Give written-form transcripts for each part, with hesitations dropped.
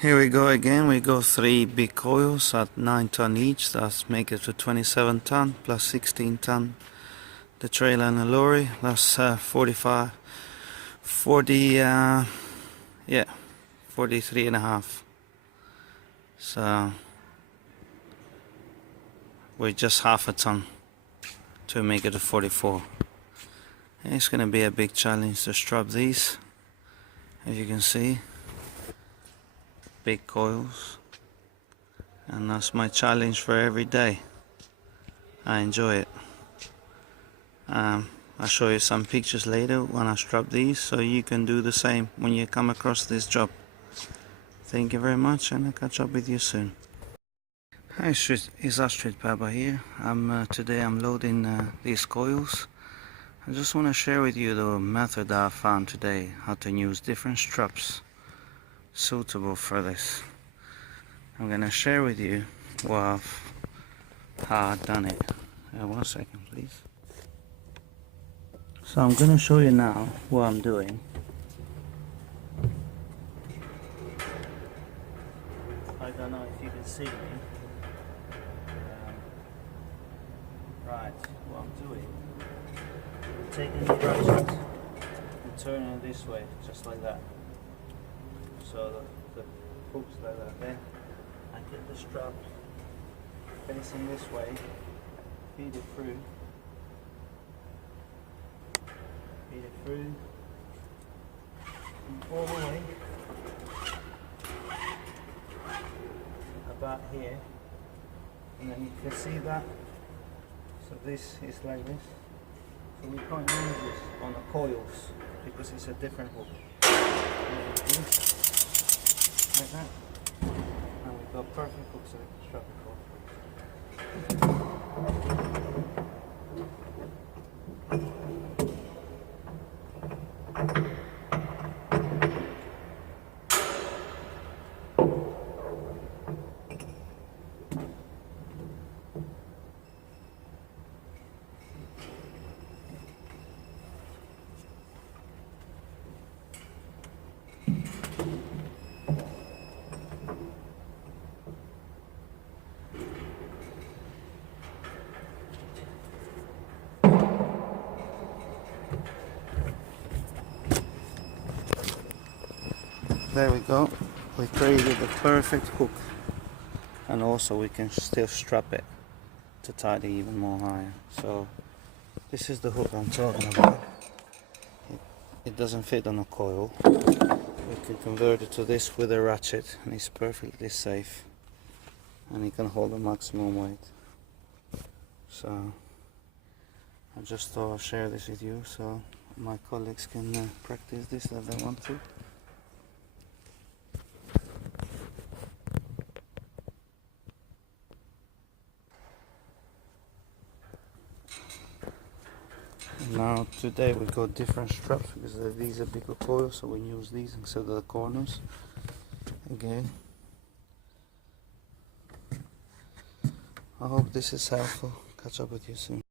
Here we go again. We go 3 big coils at 9 ton each. That's make it to 27 ton plus 16 ton. The trailer and the lorry. That's 45, 40, yeah, 43 and a half. So we're just half a ton to make it to 44. And it's gonna be a big challenge to strap these, as you can see. Big coils, and that's my challenge for every day. I enjoy it. I'll show you some pictures later when I strap these, so you can do the same when you come across this job. Thank you very much, and I'll catch up with you soon. Hi, it's Astrid Papa here. Today I'm loading these coils. I just want to share with you the method that I found today, how to use different straps suitable for this. I'm gonna share with you how I've done it. 1 second please. So I'm gonna show you now what I'm doing. I don't know if you can see me. Right, what I'm doing, I'm taking the ratchet and turning it this way, just like that. So the hooks like that there. I get the strap facing this way, feed it through, and all the way about here, and then you can see that. So this is like this. So we can't use this on the coils because it's a different hook. Like that, and we've got perfect hooks so we can strap it off. There we go. We created the perfect hook, and also we can still strap it to tie it even more higher. So this is the hook I'm talking about. It doesn't fit on a coil. We can convert it to this with a ratchet, and it's perfectly safe, and it can hold the maximum weight. So I just thought I'd share this with you so my colleagues can practice this if they want to. Now today we got different straps because these are bigger coils, so we use these instead of the corners. Again, I hope this is helpful. Catch up with you soon.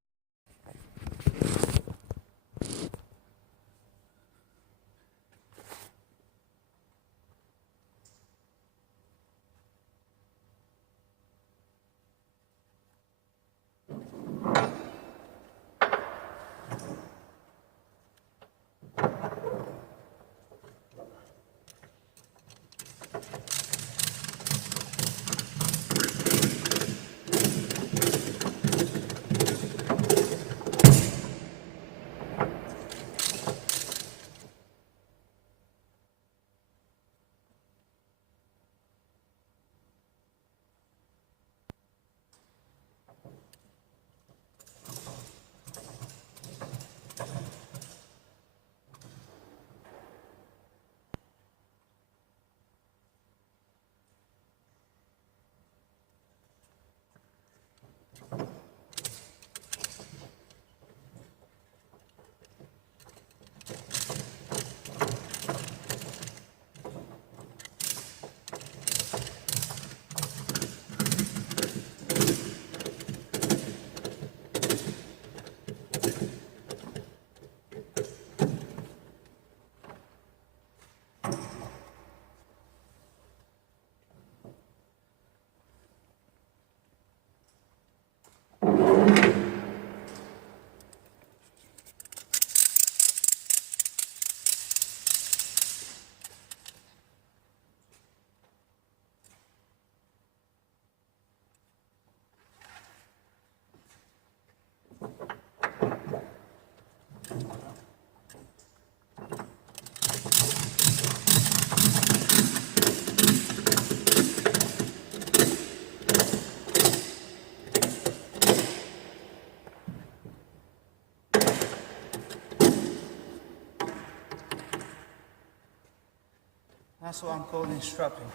That's what I'm calling strapping.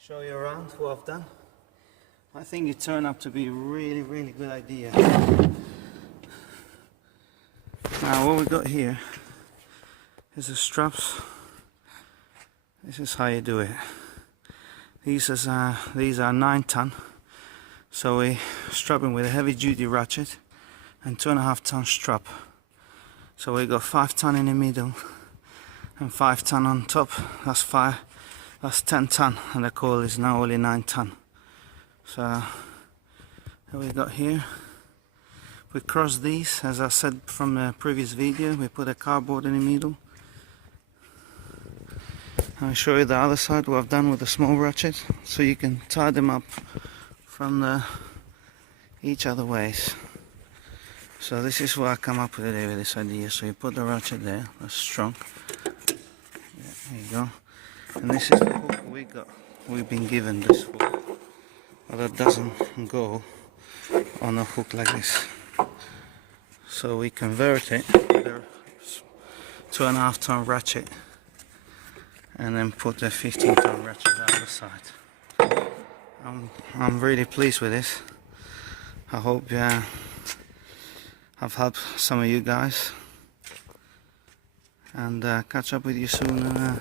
Show you around what I've done. I think it turned out to be a really, really good idea. Now what we got here is the straps. This is how you do it. These are 9-ton. So we strap them with a heavy duty ratchet and 2.5-ton strap. So we got 5-ton in the middle and 5-ton on top. That's 10-ton, and the coil is now only 9-ton. So what we got here, we cross these, as I said from the previous video, we put a cardboard in the middle. I'll show you the other side what I've done with the small ratchet, so you can tie them up from each other ways. So this is what I come up with today with this idea. So you put the ratchet there, that's strong. Yeah, there you go. And this is the hook we've been given, this hook. But that doesn't go on a hook like this. So we convert it with a 2.5-ton ratchet and then put a 15-ton ratchet out the side. I'm really pleased with this. I hope I've helped some of you guys, and catch up with you soon